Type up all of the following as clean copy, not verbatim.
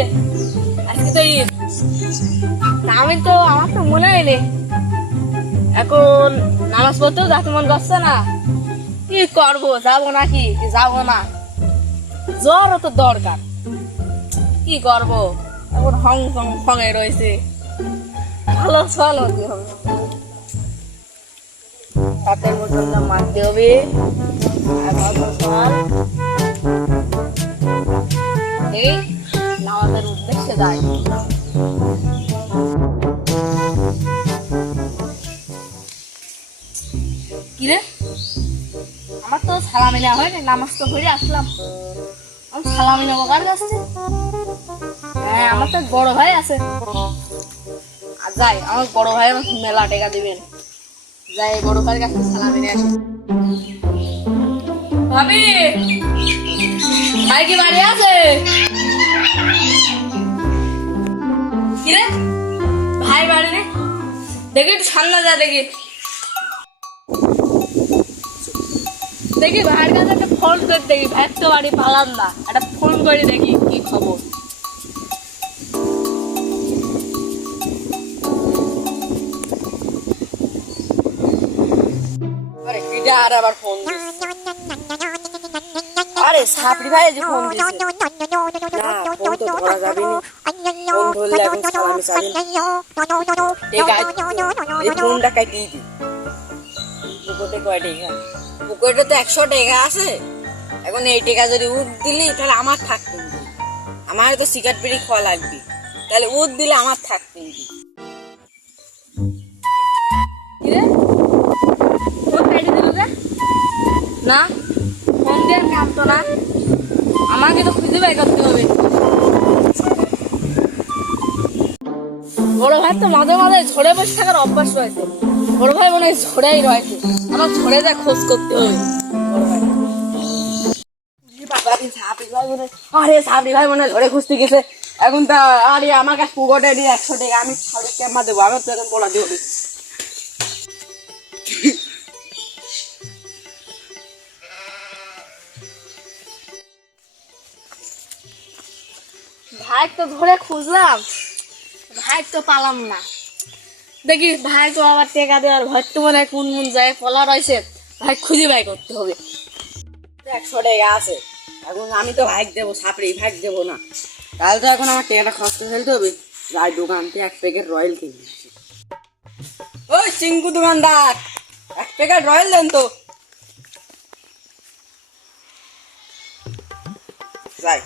রে? আজকে তো ঈদ। আমার তো মনে হয়নি এখন নামাজ পড়তেও যাতে মন করছে না। কি করবো, যাবো নাকি যাবো না? জ্বরও তো দরকার, কি করবো? এখন হং ফং ফঙে রয়েছে। ভালো চলো কি হবে, হাতের বোতলটা মারতে হবে। এই নামাজের উদ্দেশ্যে যাই। কিরে, আমার তো সালামি নেওয়া হয়নি, নামাজ তো পড়ে আসলাম। আমি সালামি নেবো কার কাছে? হ্যাঁ, আমার তো বড় ভাই আছে। আর যাই, আমার বড় ভাই আমার মেলা টেকা দিবেন। যাই বড় ভাইয়ের কাছে সালামি নিয়ে আসি। ভাবি, ভাই কি বাড়ি আছে? কিরে, ভাই বাড়ি নেই? দেখি একটু সামনে যা, দেখি দেখি ভাইয়ের কাছে একটা ফোন করে দেখি। ভাইয়ের তো বাড়ি পালাম না, একটা ফোন করে দেখি কি খবর। আরে কিডা আর আবার ফোন দিছে? আরে সাপড়ি ভাই যে ফোন দিছে। না, ফোন তো ধরা যাবে না। ফোন ধরলে এখন সালামি চালিয়ে এই ফোনটা কাটিয়ে দি। পুকুরে কয় টাকা? পুকুরে তো 100 টাকা আছে। এখন এই টাকা যদি উঠ দিলি তাহলে আমার থাকতে দিবি। আমার তো সিগারেট বিড়ি খাওয়া লাগবে, তাহলে উঠ দিলে আমার থাকতে দিবি। ফোন কাটি দিল যে? না, ফোন দিয়ে কাম তো না, আমাকে তো খুঁজে বের করতে হবে। বড় ভাই তো মাঝে মাঝে ঝড়ে বসে থাকার অভ্যাস রয়েছে। বড় ভাই মনে হয় ঝড়েই রয়েছে, আমার ঝড়ে যা খোঁজ করতে হবে। বড় ভাই, আরে সাবরি ভাই মনে হয় ঝড়ে খুঁজতে গেছে। এখন তা আরে আমার কাছে পুকুরে দিয়ে 100 টাকা, আমি কেমন দেবো? আমার তো এখন বলা দেবে। ভাই তো ধরে খুঁজলাম, ভাই তো পালাম না। দেখি ভাই তো আবার টেকা দেওয়ার ভয় তো মনে হয় কোন মন যায় পলা রয়েছে। ভাই খুঁজে বাই করতে হবে। 100 টাকা আছে, এখন আমি তো ভাগ দেবো, সাপড়ি ভাগ দেবো না। তাহলে তো এখন আমার টাকাটা খরচ করে ফেলতে হবে। যাই দোকান থেকে 1 প্যাকেট রয়্যাল কিনে। ওই চিঙ্কু দোকানদার, 1 প্যাকেট রয়্যাল দেন তো। যাই,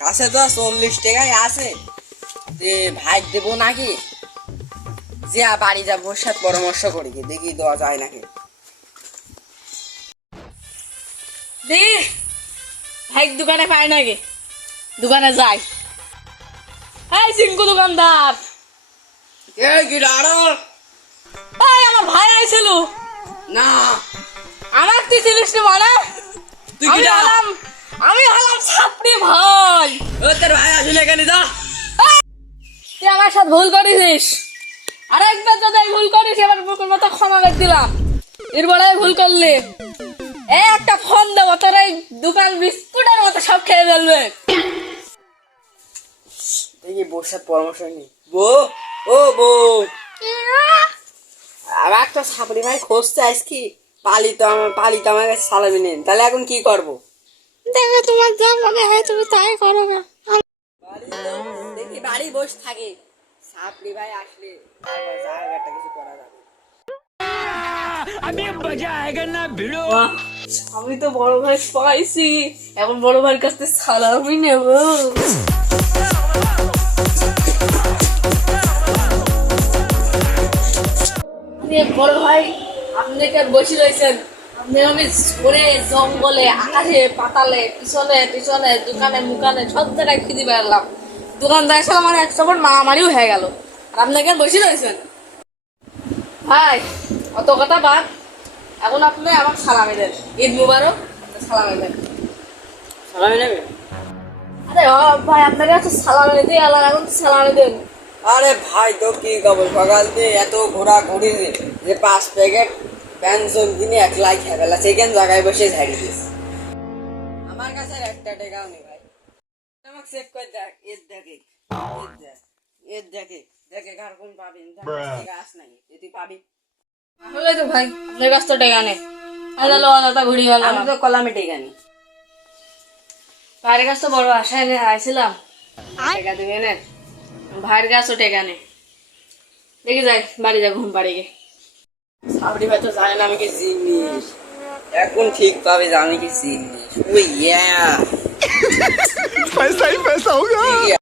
কাছে তো 40 টাকায় আছে, যে ভাগ দেবো নাকি? যে বাড়ি যাবো সাথে পরামর্শ করি, দেখি দেওয়া যায় নাকি। ভাই দোকানে পায় নাকি? দোকানে যাই। এই চিঙ্কু দোকানদার, আমার ভাই আইছিল না? আমার তুই চিনিস মানে? আমি হলাম সাপড়ি ভাই। তোর ভাই আসলে এখানে যা, তুই আমার সাথে ভুল করেছিস। আরেকবার যদি ভুল করিস এবার বুকের মতো ক্ষমা করে দিলাম। এরপরে ভুল করলে একটা ফোন দেবো, তোর এই দোকান বিস্কুটের মতো সব খেয়ে ফেলবে। দেখি বউর সাথে পরামর্শ নেই। বউ, ও বউ, আমার একটা সাপড়ি ভাই খুঁজতে আসছি। পালিত আমার কাছে সালামি নেন, তাহলে এখন কি করবো? দেখো তোমার যা মনে হয় তুমি তাই করো না। দেখি বাড়ি বসে থাকি, সাপড়ি ভাই আসলে একটা কিছু করা যাবে। আমি তো বড় ভাই পাইছি, এখন বড় ভাইয়ের কাছে সালামি নেব। বড় ভাই, আপনি কে বসে রয়েছেন? আপনি আমি ঝরে জঙ্গলে, আকাশে পাতালে, পিছনে পিছনে, দোকানে মুকানে সব জায়গায় খুঁজে বেড়ালাম। দোকানদার এসে আমার 100 বার মারামারিও হয়ে গেল, আর আপনি কে বসে রয়েছেন? ভাই অত কথা বাদ, এখন আপনি আমাকে সালামি দেন। ঈদ মুবারক, সালামি দেন। সালামি নেবেন? আরে ভাই, আপনার কাছে সালামি নিতে আলাদা, এখন সালামি দেন। আরে ভাই তো কি খবর, সকাল দিয়ে এত ঘোরাঘুরি যে 5 প্যাকেট ব্যঞ্জন কিনে 1 লাখ খেয়ে সেখান জায়গায় বসে ঝাড়ি দিস। আমার কাছে একটা টাকাও নেই ভাই। আমাকে চেক করে দেখ, এর দেখে, এর দেখে, দেখে কার কোন পাবি, গাছ নাই, তুই পাবি। আসলে তো ভাই আপনার কাছ তো টেকা নেই, তাহলে অযথা ঘুরি গেল। আমি তো কলামে টেকানি, ভাইয়ের কাছ তো বড় আশায় আইছিলাম, টেকা দিবে না। ভাইয়ের কাছও টেকা নেই, দেখি যাই বাড়ি যা, ঘুম পাড়ি গে। সাবরি ভাই তো জানে না আমি কি জিনিস, এখন ঠিক পাবে যে আমি কি জিনিস। ওই ইয়া पैसा ही पैसा होगा।